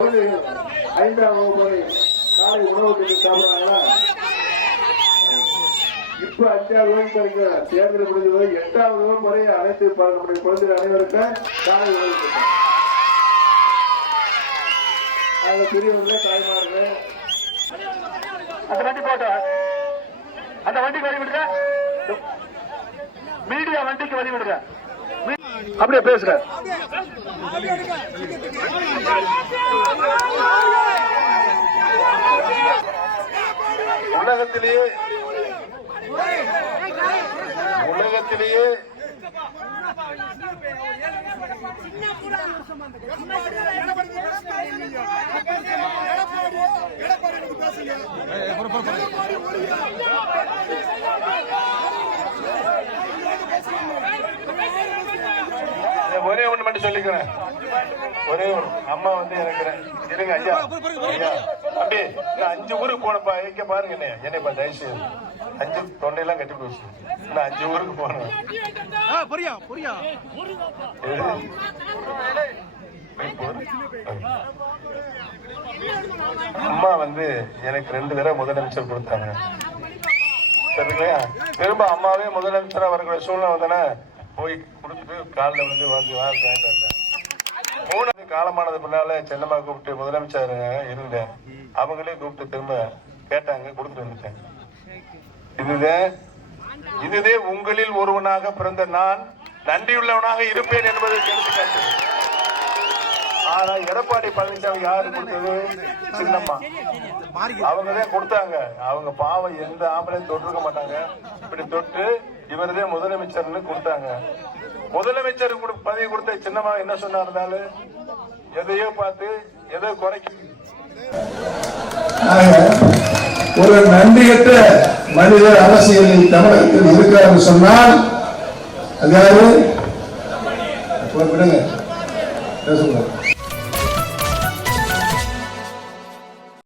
ஐந்தாம் வகுப்பு காலை உணவு சாப்பிடுறாங்களா? இப்ப 5வது வகுப்பு தேர்தல் முடிஞ்சது. 8வது வகுப்பு அனைத்து நம்முடைய குழந்தைகள் அனைவருக்கும் காலை உணவு திட்டம். அந்த பெரியவர்களே தாய்மார்களே அந்த வண்டி போட்ட அந்த வண்டிக்கு வழி விடுங்க. மீடியா வண்டிக்கு வழி விடுங்க. அப்படியே பேசுற உலகத்திலேயே ஒரே ஒண்ணு மட்டும் சொல்லிக்கிறேன். ஒரே ஒரு அம்மா வந்து எனக்கு இருங்க ஐயா அப்படி 5 ஊருக்கு போனப்பா. எங்க பாருங்க என்னை தயவுசெய்து 5 தொண்டையெல்லாம் கட்டி போச்சு. நான் 5 ஊருக்கு போனேன். அம்மா வந்து எனக்கு 2 தடவை முதலமைச்சர் கொடுத்தாங்க. சரிங்களா? திரும்ப அம்மாவே முதலமைச்சரா வருகிற சூழ்நிலை வந்தனா போய் கொடுத்துட்டு காலில் வந்து வாழ்ந்தேன். 3வது காலமானது பின்னால சென்னம்மா கூப்பிட்டு முதலமைச்சர் இருந்தேன். அவங்களே கூப்பிட்டு திரும்ப கேட்டாங்க, கொடுத்துட்டு வந்துட்டேன். இதுதே உங்களில் ஒருவனாக பிறந்த நான் நன்றியுள்ளவனாக இருப்பேன் என்பதை எடுத்துக்காட்டு. ஆனா எடப்பாடி பழனிசாமி யாரு கொடுத்தது? சின்னம்மா. அவங்கதான் கொடுத்தாங்க. அவங்க பாவம் எந்த ஆம்பளையும் தொட்டிருக்க மாட்டாங்க. இப்படி தொட்டு இவரதே முதலமைச்சர்னு கொடுத்தாங்க. முதலமைச்சர் பதவி கொடுத்த சின்னம்மா என்ன சொன்னா இருந்தாலும் எதையோ பார்த்து எதோ குறைக்க ஒரு நன்றியற்ற மனிதர் அரசியலில் தமிழகத்தில் இருக்கிறார் சொன்னால் அது யாரு? விடுங்க, பேசக்கூடாது.